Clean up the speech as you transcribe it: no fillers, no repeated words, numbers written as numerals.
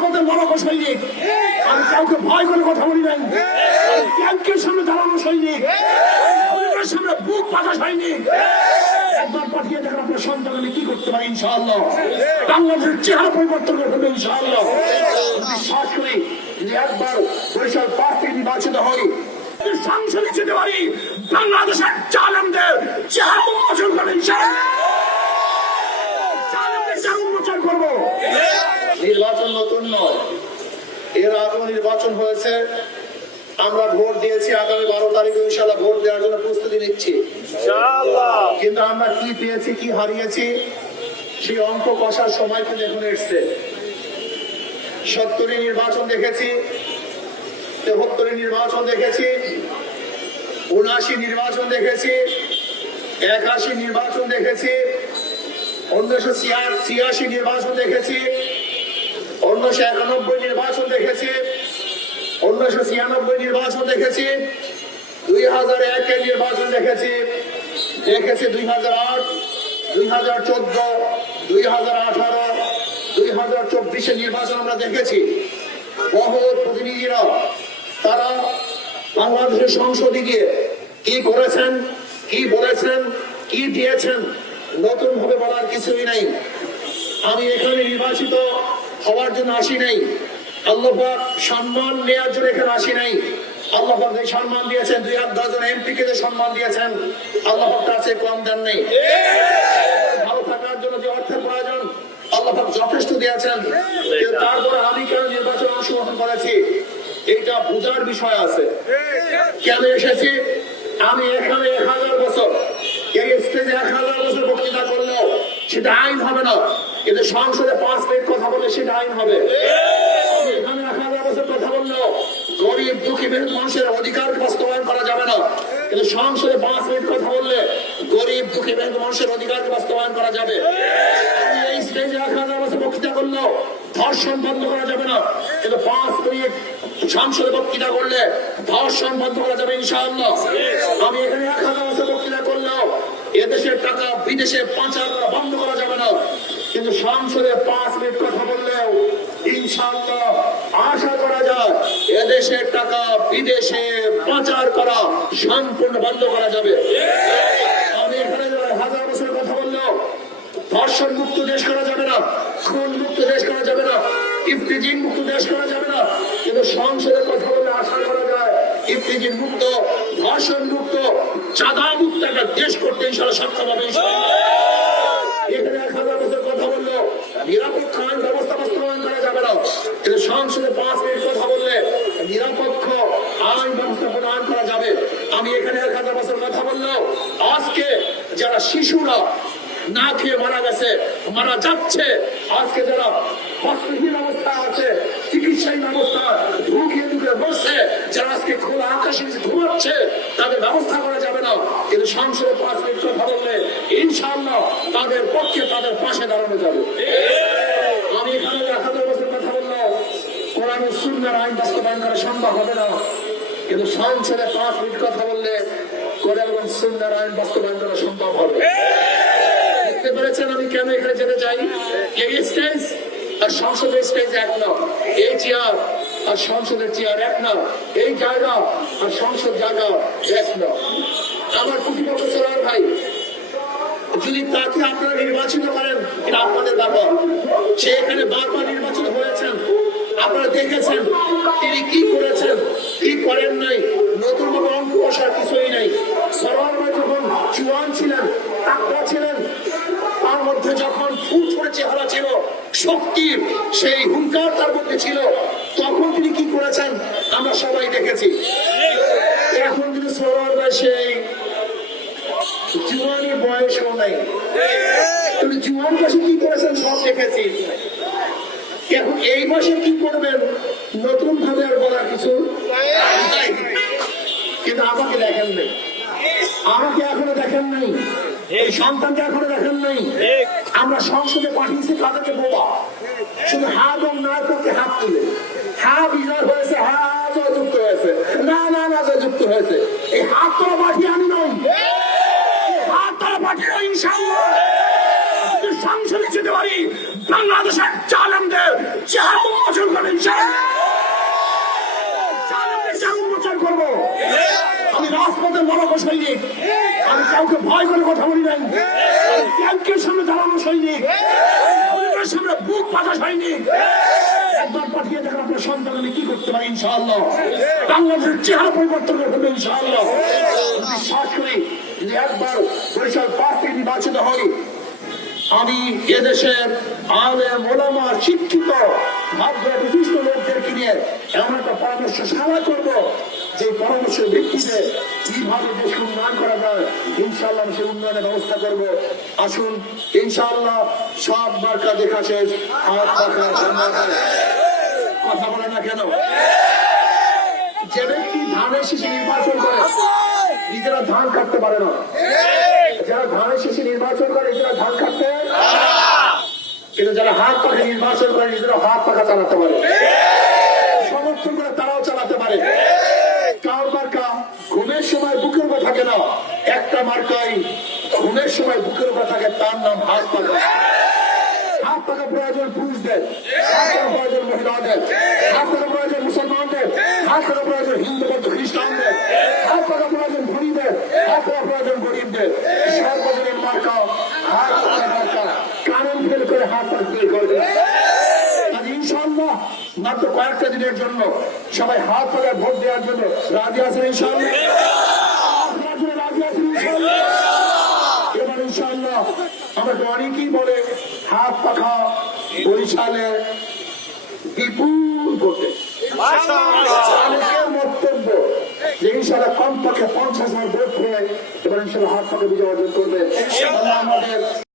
রাজপথের লড়াকু সৈনিক, আমি কাউকে ভয় করে কথা বলি নাই, ট্যাঙ্কের সামনে দাঁড়ানো সৈনিক, সামনে বুক পাতা সৈনিক। একবার পাঠিয়ে দেখেন আপনার সন্তান আমি কি করতে পারি ইনশাআল্লাহ। বাংলাদেশের চেহারা পরিবর্তন করে ফেলবে ইনশাআল্লাহ। বিশ্বাস করি যে একবার বরিশাল পার্টি নির্বাচিত হই, সংসদে যেতে পারি, বাংলাদেশের জালেমদের চেহারা উন্মোচন করবে ইনশাআল্লাহ। জালেমদের চেহারা উন্মোচন করবো। নির্বাচন নতুন নয়, এর আগেও নির্বাচন হয়েছে, আমরা ভোট দিয়েছি। আগামী 12 তারিখে ইনশাআল্লাহ ভোট দেওয়ার জন্য প্রস্তুতি নিচ্ছি কিন্তু আমরা কি পেয়েছি কি হারিয়েছি সেই অঙ্ক কষার সময় কিন্তু এখন এসছে। 70 নির্বাচন দেখেছি, 73 নির্বাচন দেখেছি, 79 নির্বাচন দেখেছি, 81 নির্বাচন দেখেছি, 1986 নির্বাচন দেখেছি, 1991 নির্বাচন দেখেছি, 1996 নির্বাচন দেখেছি, 2001 নির্বাচন দেখেছি, 2008, 2014, 2018, 2024 নির্বাচন আমরা দেখেছি। বহু প্রতিনিধিরা তারা বাংলাদেশের সংসদে গিয়ে কি করেছেন, কি বলেছেন, কি দিয়েছেন, নতুন ভাবে বলার কিছুই নাই। আমি এখানে নির্বাচিত হওয়ার জন্য আসি নাই, আল্লাহ পাক সম্মান নেওয়ার জন্য এখানে আসি নাই। আল্লাহ পাক যে সম্মান দিয়েছেন, 2-10 জন এমপি কে যে সম্মান দিয়েছেন, আল্লাহ পাক তার চেয়ে কম দেন নেই। ভালো থাকার জন্য যে অর্থের প্রয়োজন আল্লাহ পাক যথেষ্ট দিয়েছেন, কিন্তু তারপরে আমি কেন নির্বাচনে অংশগ্রহণ করেছি এটা বোঝার বিষয় আছে। কেন এসেছি? আমি এখানে 1000 বছর, এই স্টেজে 1000 বছর বক্তৃতা করলেও সেটা আইন হবে না, কিন্তু সংসদে 5 মিনিট কথা বলে সেটা আইন হবে। এখানে 1000 বছর কথা বললেও গরিব দুঃখী মেহনত মানুষের অধিকার বাস্তবায়ন করা যাবে না, কিন্তু সংসদে 5 মিনিট কথা বললে গরিব দুঃখী মেহনত মানুষের অধিকার বাস্তবায়ন করা যাবে। এই স্টেজে 1000 বছর বক্তৃতা করলেও ধর্ষণ বন্ধ করা যাবে না, কিন্তু 5 মিনিট সংসদে বক্তৃতা করলে ধর্ষণ বন্ধ করা যাবে ইনশাআল্লাহ। আমি এখানে 1000 বছর বক্তৃতা করলেও এদেশের টাকা বিদেশে পাচার করা বন্ধ করা যাবে না, কিন্তু সংসদে 5 মিনিট কথা বললেও ইনশাআল্লাহ আশা করা যায় এদেশের টাকা বিদেশে পাচার করা সম্পূর্ণ বন্ধ করা যাবে। আমি এখানে 1000 বছর কথা বললেও ধর্ষণ মুক্ত দেশ করা যাবে না, খুন মুক্ত দেশ করা যাবে না, ইফতিজিং মুক্ত দেশ করা যাবে না, কিন্তু সংসদে কথা বললে আশা করা যায় ইফতিজিং মুক্ত, ধর্ষণ মুক্ত, চাঁদা মুক্ত একটা দেশ করতে ইনশাআল্লাহ সক্ষম হবে। এখানে 1000 বছর কথা বললেও নিরপেক্ষ আইন ব্যবস্থা বাস্তবায়ন করা যাবে না, কিন্তু সংসদে 5 মিনিট কথা বললে নিরপেক্ষ আইন ব্যবস্থা প্রদান করা যাবে। আমি এখানে 1000 বছর কথা বললেও আজকে যারা শিশুরা না খেয়ে মারা গেছে, মারা যাচ্ছে, আজকে যারা হস্তহীন অবস্থা আছে, চিকিৎসাহীন অবস্থা ঢুকিয়ে ঢুকে বসছে, যারা আজকে খোলা আকাশে ঘুমাচ্ছে, তাদের ব্যবস্থা করা যাবে না, কিন্তু সংসদে 5 মিনিট কথা বললে ইনশাআল্লাহ তাদের পক্ষে তাদের পাশে দাঁড়ানো যাবে। আমি এখানে 1000 বছর কথা বললেও কোরআন ও সুন্নাহর আইন বাস্তবায়ন করা সম্ভব হবে না, কিন্তু সংসদে 5 মিনিট কথা বললে কোরআন এবং সুন্নাহর আইন বাস্তবায়ন করা সম্ভব হবে। বুঝতে পেরেছেন আমি কেন এখানে যেতে চাই? এই স্টেজ আর সংসদের স্টেজ এক না, এই চেয়ার আর সংসদের চেয়ার এক না, এই জায়গা আর সংসদ জায়গা এক না। আমার প্রতিপক্ষ সরার ভাই, যদি তাকে আপনারা নির্বাচিত করেন এটা আপনাদের ব্যাপার। সে এখানে বারবার নির্বাচিত হয়েছেন, আপনারা দেখেছেন তিনি কি করেছেন, কি করেন নাই, নতুন ভাবে অঙ্ক কষার কিছুই নাই। সরার ভাই যখন জুয়ান ছিলেন, তাকওয়া ছিলেন, তার মধ্যে যখন ফুল ছড়ে চেহারা ছিল, শক্তির সেই হুঙ্কার তার মধ্যে ছিল, তখন তিনি কি করেছেন আমরা সবাই দেখেছি। এখন কিন্তু সরার ভাই সেই জুয়ানি বয়সও নাই, তুমি জুয়ান বয়সে কি করেছেন সব দেখেছি। এখন এই বয়সে কি করবেন নতুন ভাবে আর বলার কিছু নাই। কিন্তু আমাকে দেখেন নাই, আমাকে এখনো দেখেন নাই, এই সন্তানকে এখনো দেখেন নাই। আমরা সংসদে পাঠিয়েছি তাদেরকে বোবা, শুধু হা এবং না করতে হাত তুলে, হা বিজয় হয়েছে, হা জয়যুক্ত হয়েছে, না না না জয়যুক্ত হয়েছে। এই হাত তোলা পাঠিয়ে আমি নই, হাত তোলা পাঠিয়ে ইনশাআল্লাহ সংসদে যেতে পারি, বাংলাদেশের জালেমদের চেহারা উন্মোচন আপনাদের মরক সৈনিক। আমি কাউকে ভয় করে কথা বলি নাই। আমি ট্যাঙ্কের সামনে দাঁড়ানো সৈনিক, হরিণের সামনে বুক পাতা সৈনিক। একবার পাঠিয়ে দেখেন আপনার সন্তান আমি কি করতে পারি ইনশাআল্লাহ। বাংলাদেশের চেহারা পরিবর্তন করে ফেলবে ইনশাআল্লাহ। বিশ্বাস করি যদি একবার বরিশাল 5 থেকে নির্বাচিত হই, আমি এদেশের আলেম ওলামা শিক্ষিত ভাগ্য বিশিষ্ট লোকদেরকে নিয়ে এমন একটা পরামর্শ সভা করব, যে পরামর্শের ভিত্তিতে কিভাবে দেশ উন্নয়ন করা যায় ইনশাআল্লাহ আমি সেই উন্নয়নের ব্যবস্থা করব। আসুন ইনশাআল্লাহ সব মার্কা দেখা শেষ, হাত পাখা কথা বলে না কেন? যে ব্যক্তি ধানের শীষে নির্বাচন করে নিজেরা ধান কাটতে পারে না, যারা ধানের শীষে নির্বাচন করে নিজেরা ধান কাটতে, কিন্তু যারা হাত পাখা নির্বাচন করে নিজেরা হাত পাখা চালাতে পারে, সমর্থন করে তারাও চালাতে পারে। কার মার্কা ঘুমের সময় বুকের উপর থাকে না, একটা মার্কাই ঘুমের সময় বুকের উপর থাকে, তার নাম হাত পাখা। হাত পাখা প্রয়োজন পুরুষদের, হাত পাখা প্রয়োজন মহিলাদের, হাত পাখা প্রয়োজন মুসলমানদের, হাত পাখা প্রয়োজন হিন্দু বৌদ্ধ খ্রিস্টানদের, হাত পাখা প্রয়োজন ধনীদের, হাত পাখা প্রয়োজন গরিবদের। সর্বজনীন মার্কা হাত পাখা মার্কা। কারণ ফেল করে হাত পাখা ফেল করবে। ইনশাআল্লাহ মাত্র কয়েকটা দিনের জন্য সবাই হাত পাখায় ভোট দেওয়ার জন্য রাজি আছেন ইনশাআল্লাহ? রাজি আছেন ইনশাআল্লাহ? এবার ইনশাআল্লাহ আমাকে অনেকেই বলে হাত পাখা বরিশালে বিপুল ভোটে। অনেকের বক্তব্য যে ইনশাআল্লাহ কমপক্ষে 50,000 ভোট হয়ে এবার ইনশাআল্লাহ হাত পাখা বিজয় অর্জন করবে। আমাদের